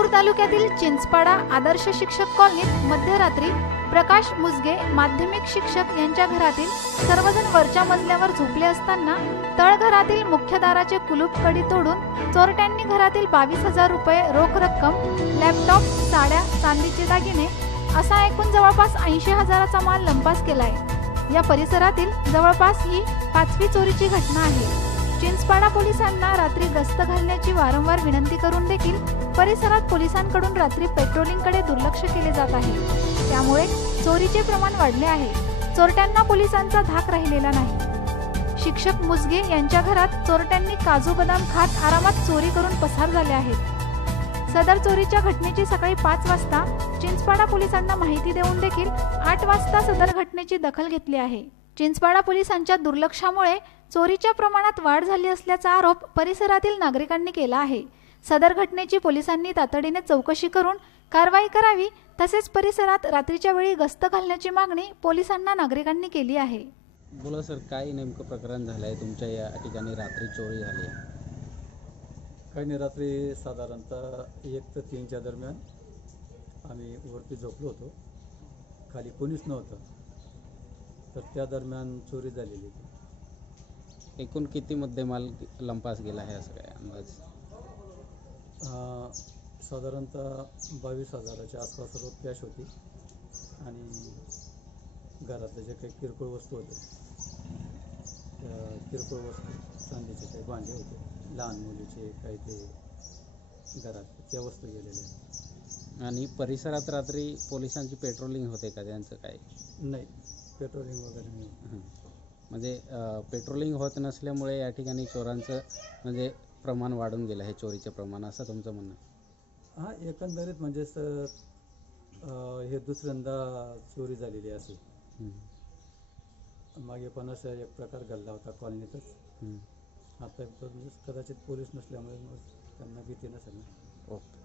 राजापूर तालुक्यातील चिंचपाडा आदर्श शिक्षक कॉलनीत मध्यरात्री प्रकाश मुजगे माध्यमिक शिक्षक यांच्या घरातील सर्वजण वरच्या मजल्यावर झोपले असताना तळघरातील मुख्य दाराचे कुलूप कडी तोडून चोरट्यांनी घरातील 22,000 रुपये रोख रक्कम, लॅपटॉप, साड्या, चांदीचे दागिने असा एकूण जवळपास 80,000चा माल लंपास केलाय। या परिसरातील जवळपास ही 5वी चोरीची घटना आहे। चिंचपाडा पोलिसांना रात्री गस्त घालण्याची वारंवार विनंती करून देखील परिसरात पोलिसांकडून रात्री पेट्रोलिंगकडे दुर्लक्ष केले जात आहे। त्यामुळे चोरीचे प्रमाण वाढले आहे। चोरट्यांना पोलिसांचा धाक राहिलेला नाही। शिक्षक मुजगे यांच्या घरात चोरट्यांनी काजू बदाम खात आरामात चोरी करून पसार झाले आहेत। सदर चोरीच्या घटनेची सकाळी 5 वाजता चिंचपाडा पोलिसांना माहिती देऊन देखील 8 वाजता सदर घटनेची दखल घेतली आहे। चिंचपाडा पोलिसांच्या दुर्लक्षामुळे चोरीच्या प्रमाणात वाढ झाली असल्याचा आरोप परिसरातील नागरिकांनी केला आहे। सदर घटनेची पोलिसांनी तातडीने चौकशी करून कारवाई करावी, तसेच परिसरात रात्रीच्या वेळी गस्त घालण्याची मागणी पोलिसांना नागरिकांनी केली आहे। बोला सर, काय नेमकं प्रकरण झालंय तुमच्या या ठिकाणी? रात्री चोरी झाली काही नाही, रात्री साधारणतः 1 ते 3च्या दरम्यान आम्ही वरती झोपलो होतो, खाली कोणीच नव्हतं, तर त्या दरम्यान चोरी झालेली होती। एकूण किती मुद्देमाल लंपास गेला आहे असं काय अंदाज? साधारणतः 22,000च्या आसपास रोख कॅश होती आणि घरातले जे काही किरकोळ वस्तू होते त्या किरकोळ वस्तू, चांदीचे काही भांडे होते, लहान मुलीचे काही ते घरात त्या वस्तू गेलेल्या। आणि परिसरात रात्री पोलिसांची पेट्रोलिंग होते का? त्यांचं काय? नाही, पेट्रोलिंग वगैरे नाही। म्हणजे पेट्रोलिंग होत नसल्यामुळे या ठिकाणी चोरांचं म्हणजे प्रमाण वाढून गेलं आहे, चोरीचे प्रमाण, असं तुमचं म्हणणं? हां, एकंदरीत म्हणजे हे दुसऱ्यांदा चोरी झालेली असेल। मागे पण असा एक प्रकार घडला होता कॉलनीतच। आता कदाचित पोलीस नसल्यामुळे त्यांना भीती नसेल। ओके.